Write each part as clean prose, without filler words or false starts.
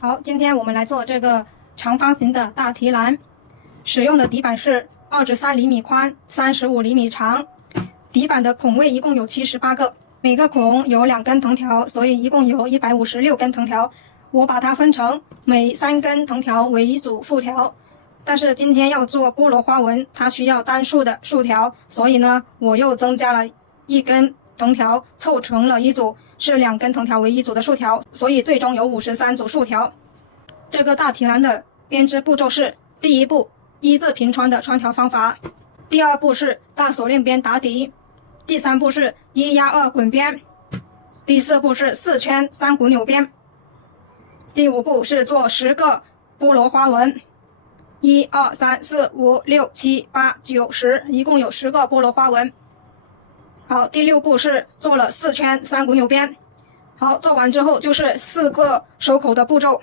好，今天我们来做这个长方形的大提篮，使用的底板是23厘米宽，35厘米长。底板的孔位一共有78个，每个孔有2根藤条，所以一共有156根藤条。我把它分成每3根藤条为一组竖条，但是今天要做菠萝花纹，它需要单数的竖条，所以呢，我又增加了1根藤条，凑成了一组。是2根藤条为一组的竖条，所以最终有53组竖条。这个大提篮的编织步骤是：第一步，1字平穿的穿条方法；第2步是大锁链边打底；第3步是1压2滚边；第4步是4圈3股扭边；第5步是做10个菠萝花纹，1、2、3、4、5、6、7、8、9、10，一共有10个菠萝花纹。好，第6步是做了4圈3股扭边。好，做完之后就是4个收口的步骤。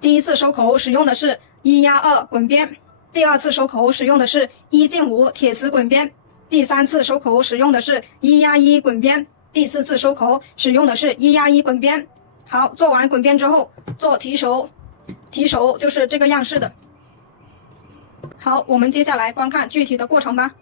第一次收口使用的是1压2滚边，第2次收口使用的是1进5铁丝滚边，第3次收口使用的是1压1滚边，第4次收口使用的是1压1滚边。好，做完滚边之后做提手，提手就是这个样式的。好，我们接下来观看具体的过程吧。